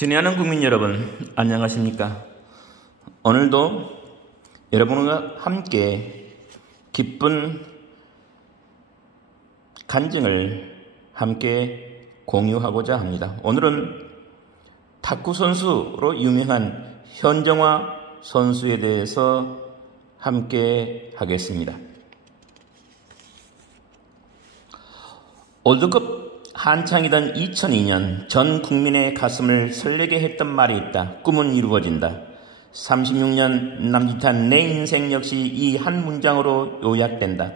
진해하는 국민 여러분, 안녕하십니까? 오늘도 여러분과 함께 기쁜 간증을 함께 공유하고자 합니다. 오늘은 탁구 선수로 유명한 현정화 선수에 대해서 함께 하겠습니다. 월드컵 한창이던 2002년 전 국민의 가슴을 설레게 했던 말이 있다. 꿈은 이루어진다. 36년 남짓한 내 인생 역시 이 한 문장으로 요약된다.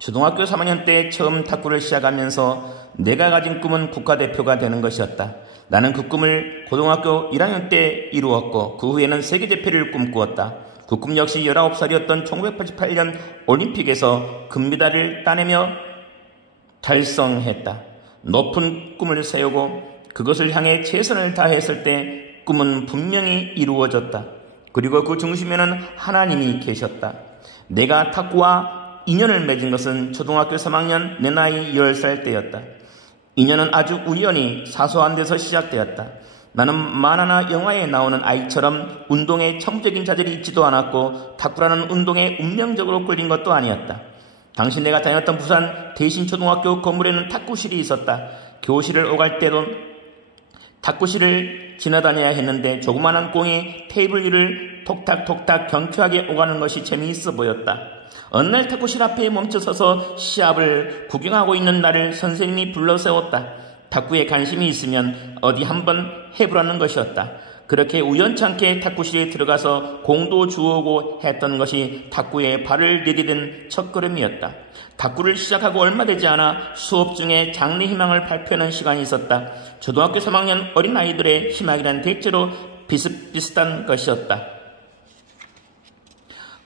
초등학교 3학년 때 처음 탁구를 시작하면서 내가 가진 꿈은 국가대표가 되는 것이었다. 나는 그 꿈을 고등학교 1학년 때 이루었고 그 후에는 세계대표를 꿈꾸었다. 그 꿈 역시 19살이었던 1988년 올림픽에서 금메달을 따내며 달성했다. 높은 꿈을 세우고 그것을 향해 최선을 다했을 때 꿈은 분명히 이루어졌다. 그리고 그 중심에는 하나님이 계셨다. 내가 탁구와 인연을 맺은 것은 초등학교 3학년 내 나이 10살 때였다. 인연은 아주 우연히 사소한 데서 시작되었다. 나는 만화나 영화에 나오는 아이처럼 운동에 천부적인 자질이 있지도 않았고 탁구라는 운동에 운명적으로 끌린 것도 아니었다. 당시 내가 다녔던 부산 대신초등학교 건물에는 탁구실이 있었다. 교실을 오갈 때도 탁구실을 지나다녀야 했는데 조그마한 공이 테이블 위를 톡탁톡탁 경쾌하게 오가는 것이 재미있어 보였다. 어느 날 탁구실 앞에 멈춰서서 시합을 구경하고 있는 나를 선생님이 불러세웠다. 탁구에 관심이 있으면 어디 한번 해보라는 것이었다. 그렇게 우연찮게 탁구실에 들어가서 공도 주우고 했던 것이 탁구에 발을 내디딘 첫걸음이었다. 탁구를 시작하고 얼마 되지 않아 수업 중에 장래 희망을 발표하는 시간이 있었다. 초등학교 3학년 어린아이들의 희망이란 대체로 비슷비슷한 것이었다.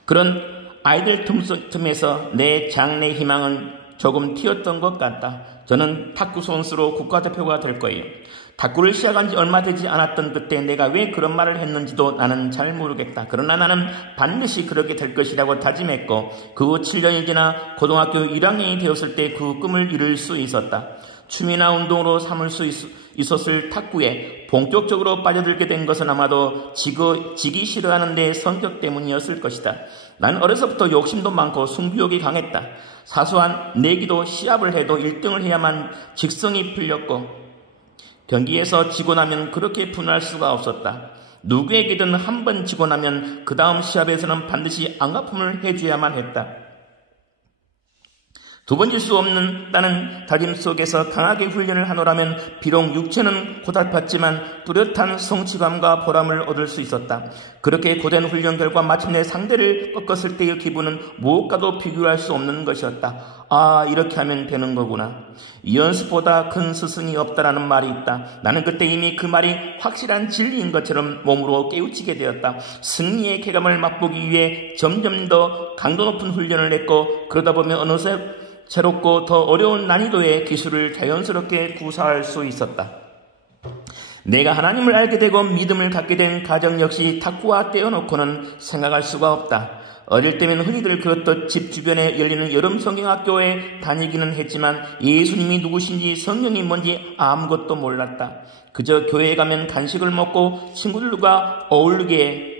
그런 아이들 틈에서 내 장래 희망은 조금 튀었던 것 같다. 저는 탁구 선수로 국가대표가 될 거예요. 탁구를 시작한 지 얼마 되지 않았던 그때 내가 왜 그런 말을 했는지도 나는 잘 모르겠다. 그러나 나는 반드시 그렇게 될 것이라고 다짐했고 그 후 7년이 지나 고등학교 1학년이 되었을 때 그 꿈을 이룰 수 있었다. 취미나 운동으로 삼을 수 있었을 탁구에 본격적으로 빠져들게 된 것은 아마도 지기 싫어하는 내 성격 때문이었을 것이다. 난 어려서부터 욕심도 많고 승부욕이 강했다. 사소한 내기도 시합을 해도 1등을 해야만 직성이 풀렸고 경기에서 지고 나면 그렇게 분할 수가 없었다. 누구에게든 한 번 지고 나면 그 다음 시합에서는 반드시 안갚음을 해줘야만 했다. 두 번 질 수 없는다는 다짐 속에서 강하게 훈련을 하노라면 비록 육체는 고달팠지만 뚜렷한 성취감과 보람을 얻을 수 있었다. 그렇게 고된 훈련 결과 마침내 상대를 꺾었을 때의 기분은 무엇과도 비교할 수 없는 것이었다. 아, 이렇게 하면 되는 거구나. 연습보다 큰 스승이 없다라는 말이 있다. 나는 그때 이미 그 말이 확실한 진리인 것처럼 몸으로 깨우치게 되었다. 승리의 쾌감을 맛보기 위해 점점 더 강도 높은 훈련을 했고 그러다 보면 어느새 새롭고 더 어려운 난이도의 기술을 자연스럽게 구사할 수 있었다. 내가 하나님을 알게 되고 믿음을 갖게 된 가정 역시 탁구와 떼어놓고는 생각할 수가 없다. 어릴 때면 흔히들 그렇듯 집 주변에 열리는 여름 성경학교에 다니기는 했지만 예수님이 누구신지 성령이 뭔지 아무것도 몰랐다. 그저 교회에 가면 간식을 먹고 친구들과 어울리게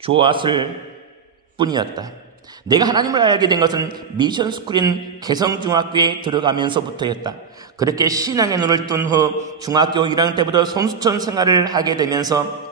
좋았을 뿐이었다. 내가 하나님을 알게 된 것은 미션스쿨인 개성중학교에 들어가면서부터였다. 그렇게 신앙의 눈을 뜬 후 중학교 1학년 때부터 선수촌 생활을 하게 되면서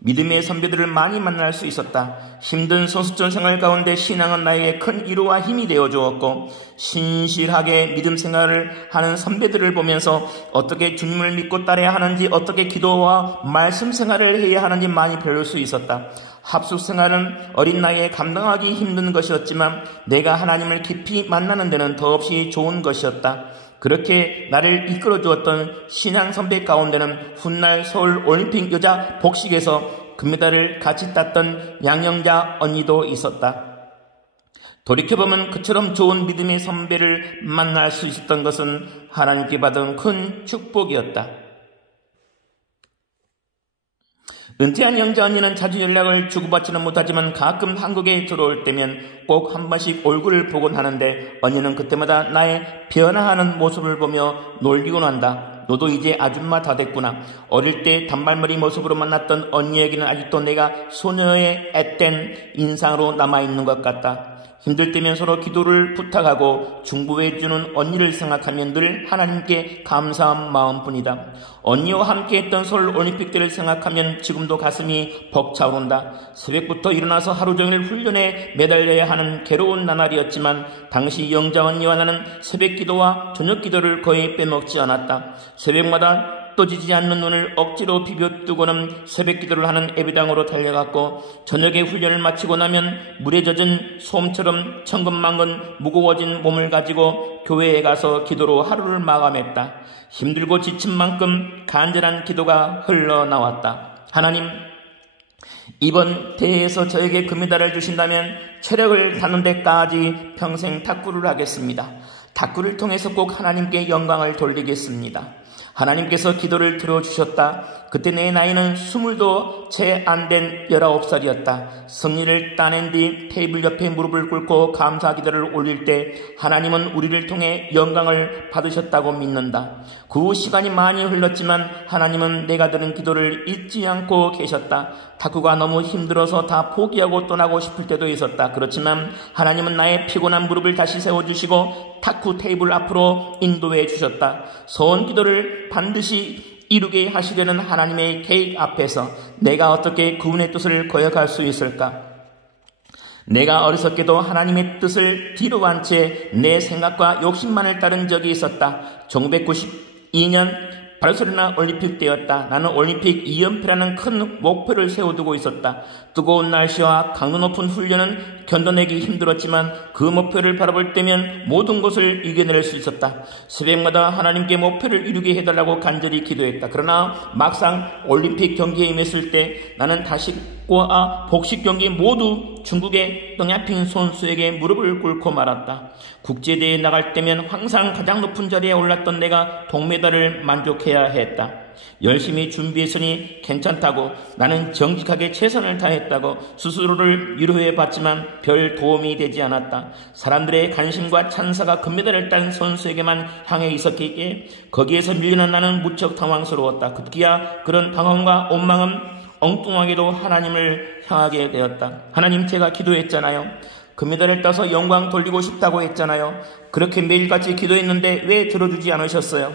믿음의 선배들을 많이 만날 수 있었다. 힘든 선수촌 생활 가운데 신앙은 나에게 큰 위로와 힘이 되어 주었고 신실하게 믿음 생활을 하는 선배들을 보면서 어떻게 주님을 믿고 따라야 하는지 어떻게 기도와 말씀 생활을 해야 하는지 많이 배울 수 있었다. 합숙 생활은 어린 나이에 감당하기 힘든 것이었지만 내가 하나님을 깊이 만나는 데는 더없이 좋은 것이었다. 그렇게 나를 이끌어 주었던 신앙 선배 가운데는 훗날 서울 올림픽 여자 복식에서 금메달을 같이 땄던 양영자 언니도 있었다. 돌이켜보면 그처럼 좋은 믿음의 선배를 만날 수 있었던 것은 하나님께 받은 큰 축복이었다. 은퇴한 영자 언니는 자주 연락을 주고받지는 못하지만 가끔 한국에 들어올 때면 꼭 한 번씩 얼굴을 보곤 하는데 언니는 그때마다 나의 변화하는 모습을 보며 놀리곤 한다. 너도 이제 아줌마 다 됐구나. 어릴 때 단발머리 모습으로 만났던 언니에게는 아직도 내가 소녀의 앳된 인상으로 남아있는 것 같다. 힘들 때면 서로 기도를 부탁하고 중보해주는 언니를 생각하면 늘 하나님께 감사한 마음뿐이다. 언니와 함께했던 서울 올림픽 때를 생각하면 지금도 가슴이 벅차오른다. 새벽부터 일어나서 하루 종일 훈련에 매달려야 하는 괴로운 나날이었지만 당시 영자 언니와 나는 새벽 기도와 저녁 기도를 거의 빼먹지 않았다. 새벽마다 떠지지 않는 눈을 억지로 비벼뜨고는 새벽 기도를 하는 예배당으로 달려갔고 저녁에 훈련을 마치고 나면 물에 젖은 솜처럼 천근만근 무거워진 몸을 가지고 교회에 가서 기도로 하루를 마감했다. 힘들고 지친 만큼 간절한 기도가 흘러나왔다. 하나님, 이번 대회에서 저에게 금메달을 주신다면 체력을 닿는 데까지 평생 탁구를 하겠습니다. 탁구를 통해서 꼭 하나님께 영광을 돌리겠습니다. 하나님께서 기도를 들어주셨다. 그때 내 나이는 20도 채 안 된 19살이었다. 승리를 따낸 뒤 테이블 옆에 무릎을 꿇고 감사 기도를 올릴 때 하나님은 우리를 통해 영광을 받으셨다고 믿는다. 그 후 시간이 많이 흘렀지만 하나님은 내가 드린 기도를 잊지 않고 계셨다. 탁구가 너무 힘들어서 다 포기하고 떠나고 싶을 때도 있었다. 그렇지만 하나님은 나의 피곤한 무릎을 다시 세워주시고 탁구 테이블 앞으로 인도해 주셨다. 소원 기도를 반드시 이루게 하시려는 하나님의 계획 앞에서 내가 어떻게 그분의 뜻을 거역할 수 있을까? 내가 어리석게도 하나님의 뜻을 뒤로 한 채 내 생각과 욕심만을 따른 적이 있었다. 1992년 바르셀로나 올림픽 때였다. 나는 올림픽 2연패라는 큰 목표를 세워두고 있었다. 뜨거운 날씨와 강도 높은 훈련은 견뎌내기 힘들었지만 그 목표를 바라볼 때면 모든 것을 이겨낼 수 있었다. 새벽마다 하나님께 목표를 이루게 해달라고 간절히 기도했다. 그러나 막상 올림픽 경기에 임했을 때 나는 다식과 복식 경기 모두 중국의 덩야핑 선수에게 무릎을 꿇고 말았다. 국제대회에 나갈 때면 항상 가장 높은 자리에 올랐던 내가 동메달을 만족해야 했다. 열심히 준비했으니 괜찮다고, 나는 정직하게 최선을 다했다고 스스로를 위로해 봤지만 별 도움이 되지 않았다. 사람들의 관심과 찬사가 금메달을 딴 선수에게만 향해 있었기에 거기에서 밀려난 나는 무척 당황스러웠다. 급기야 그런 당황과 원망은 엉뚱하게도 하나님을 향하게 되었다. 하나님, 제가 기도했잖아요. 금메달을 따서 영광 돌리고 싶다고 했잖아요. 그렇게 매일같이 기도했는데 왜 들어주지 않으셨어요?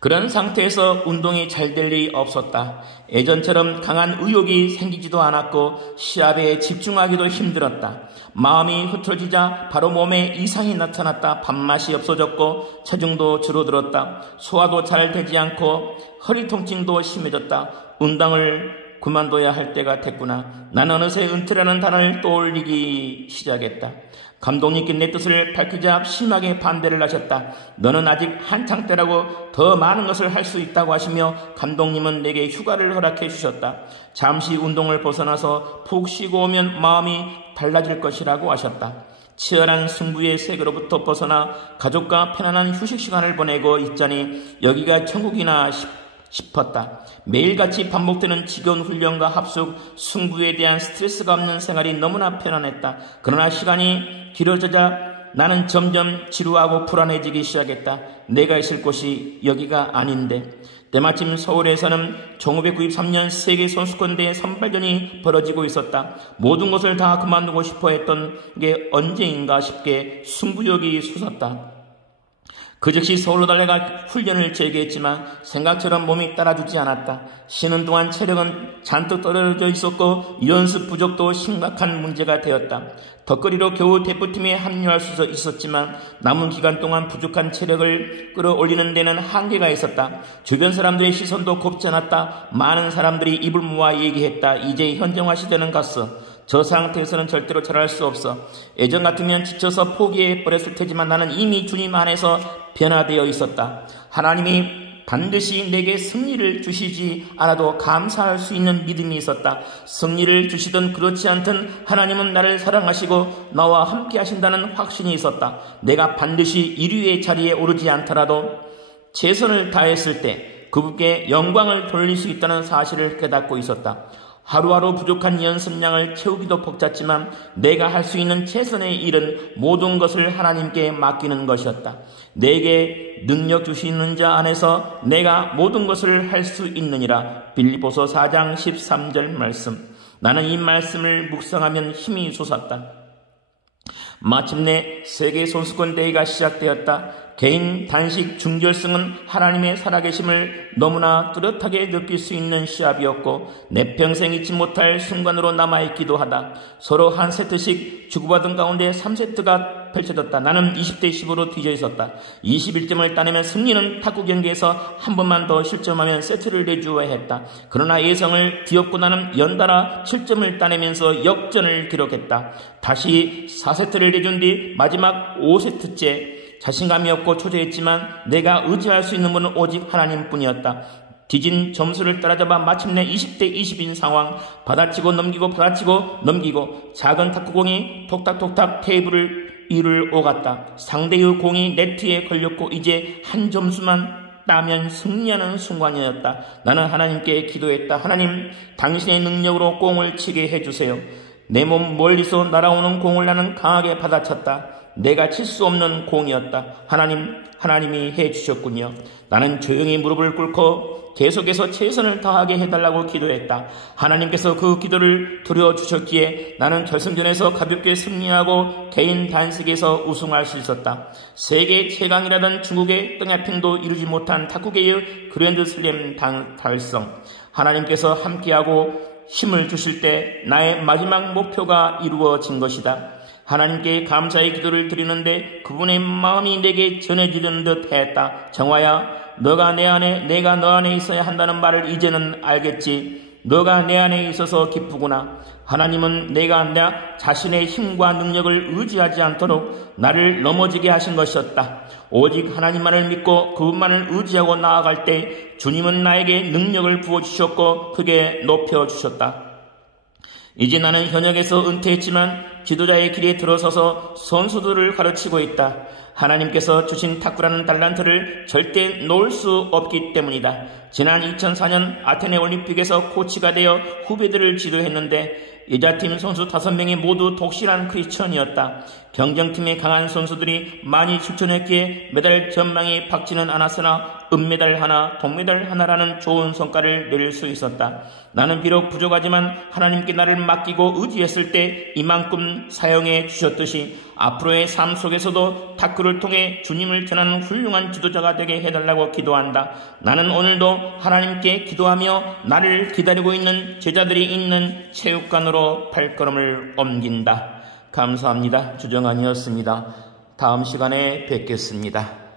그런 상태에서 운동이 잘 될 리 없었다. 예전처럼 강한 의욕이 생기지도 않았고 시합에 집중하기도 힘들었다. 마음이 흐트러지자 바로 몸에 이상이 나타났다. 밥맛이 없어졌고 체중도 줄어들었다. 소화도 잘 되지 않고 허리 통증도 심해졌다. 운동을 그만둬야 할 때가 됐구나. 나는 어느새 은퇴라는 단어를 떠올리기 시작했다. 감독님께 내 뜻을 밝히자 심하게 반대를 하셨다. 너는 아직 한창 때라고 더 많은 것을 할 수 있다고 하시며 감독님은 내게 휴가를 허락해 주셨다. 잠시 운동을 벗어나서 푹 쉬고 오면 마음이 달라질 것이라고 하셨다. 치열한 승부의 세계로부터 벗어나 가족과 편안한 휴식 시간을 보내고 있자니 여기가 천국이나 싶었다. 매일같이 반복되는 지겨운 훈련과 합숙, 승부에 대한 스트레스가 없는 생활이 너무나 편안했다. 그러나 시간이 길어지자 나는 점점 지루하고 불안해지기 시작했다. 내가 있을 곳이 여기가 아닌데. 때마침 서울에서는 1993년 세계선수권대회 선발전이 벌어지고 있었다. 모든 것을 다 그만두고 싶어 했던 게 언제인가 싶게 승부욕이 솟았다. 그 즉시 서울로 달려가 훈련을 재개했지만 생각처럼 몸이 따라주지 않았다. 쉬는 동안 체력은 잔뜩 떨어져 있었고 연습 부족도 심각한 문제가 되었다. 덧거리로 겨우 대표팀에 합류할 수 있었지만 남은 기간 동안 부족한 체력을 끌어올리는 데는 한계가 있었다. 주변 사람들의 시선도 곱지 않았다. 많은 사람들이 입을 모아 얘기했다. 이제 현정화 시대는 갔어. 저 상태에서는 절대로 잘할 수 없어. 예전 같으면 지쳐서 포기해버렸을 테지만 나는 이미 주님 안에서 변화되어 있었다. 하나님이 반드시 내게 승리를 주시지 않아도 감사할 수 있는 믿음이 있었다. 승리를 주시든 그렇지 않든 하나님은 나를 사랑하시고 나와 함께 하신다는 확신이 있었다. 내가 반드시 1위의 자리에 오르지 않더라도 최선을 다했을 때 그분께 영광을 돌릴 수 있다는 사실을 깨닫고 있었다. 하루하루 부족한 연습량을 채우기도 벅찼지만 내가 할 수 있는 최선의 일은 모든 것을 하나님께 맡기는 것이었다. 내게 능력 주시는 자 안에서 내가 모든 것을 할 수 있느니라. 빌립보서 4장 13절 말씀. 나는 이 말씀을 묵상하면 힘이 솟았다. 마침내 세계 선수권 대회가 시작되었다. 개인 단식 중결승은 하나님의 살아계심을 너무나 뚜렷하게 느낄 수 있는 시합이었고 내 평생 잊지 못할 순간으로 남아있기도 하다. 서로 한 세트씩 주고받은 가운데 3세트가 펼쳐졌다. 나는 20대 10으로 뒤져 있었다. 21점을 따내면 승리는 탁구 경기에서 한 번만 더 실점하면 세트를 내주어야 했다. 그러나 예상을 뒤엎고 나는 연달아 7점을 따내면서 역전을 기록했다. 다시 4세트를 내준 뒤 마지막 5세트째 자신감이 없고 초조했지만 내가 의지할 수 있는 분은 오직 하나님뿐이었다. 뒤진 점수를 따라잡아 마침내 20대 20인 상황. 받아치고 넘기고 받아치고 넘기고 작은 탁구공이 톡탁톡탁 테이블을 위를 오갔다. 상대의 공이 네트에 걸렸고 이제 한 점수만 따면 승리하는 순간이었다. 나는 하나님께 기도했다. 하나님, 당신의 능력으로 공을 치게 해주세요. 내 몸 멀리서 날아오는 공을 나는 강하게 받아쳤다. 내가 칠 수 없는 공이었다. 하나님이 해주셨군요. 나는 조용히 무릎을 꿇고 계속해서 최선을 다하게 해달라고 기도했다. 하나님께서 그 기도를 들어주셨기에 나는 결승전에서 가볍게 승리하고 개인 단식에서 우승할 수 있었다. 세계 최강이라던 중국의 땡야핑도 이루지 못한 탁구계의 그랜드슬램 달성. 하나님께서 함께하고 힘을 주실 때 나의 마지막 목표가 이루어진 것이다. 하나님께 감사의 기도를 드리는데 그분의 마음이 내게 전해지는 듯 했다. 정화야, 너가 내 안에, 내가 너 안에 있어야 한다는 말을 이제는 알겠지. 너가 내 안에 있어서 기쁘구나. 하나님은 내가 나 자신의 힘과 능력을 의지하지 않도록 나를 넘어지게 하신 것이었다. 오직 하나님만을 믿고 그분만을 의지하고 나아갈 때 주님은 나에게 능력을 부어주셨고 크게 높여주셨다. 이제 나는 현역에서 은퇴했지만 지도자의 길에 들어서서 선수들을 가르치고 있다. 하나님께서 주신 탁구라는 달란트를 절대 놓을 수 없기 때문이다. 지난 2004년 아테네 올림픽에서 코치가 되어 후배들을 지도했는데 여자팀 선수 5명이 모두 독실한 크리스천이었다. 경쟁팀에 강한 선수들이 많이 출전했기에 메달 전망이 밝지는 않았으나 은메달 하나, 동메달 하나라는 좋은 성과를 내릴 수 있었다. 나는 비록 부족하지만 하나님께 나를 맡기고 의지했을 때 이만큼 사용해 주셨듯이 앞으로의 삶 속에서도 탁구를 통해 주님을 전하는 훌륭한 지도자가 되게 해달라고 기도한다. 나는 오늘도 하나님께 기도하며 나를 기다리고 있는 제자들이 있는 체육관으로 발걸음을 옮긴다. 감사합니다. 주정환이었습니다. 다음 시간에 뵙겠습니다.